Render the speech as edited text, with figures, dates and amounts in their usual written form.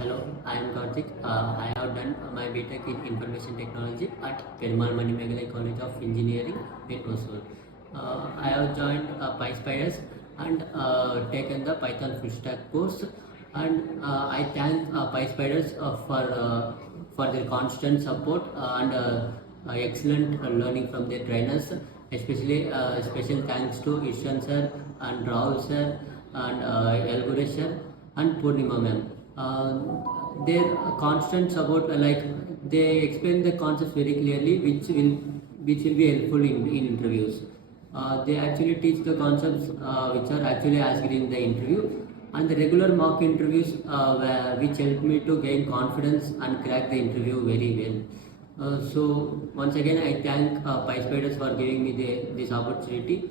Hello, I am Karthik. I have done my BTech in Information Technology at Perumal Manimegalai College of Engineering in Hosur. I have joined PySpiders and taken the Python full stack course. And I thank PySpiders for their constant support and excellent learning from their trainers. Especially special thanks to Ishan sir and Rahul sir and Elgure sir and Purnima ma'am. Their constants about they explain the concepts very clearly, which will be helpful in interviews. They actually teach the concepts which are actually asked in the interview, and the regular mock interviews which help me to gain confidence and crack the interview very well. So once again, I thank PySpiders for giving me this opportunity.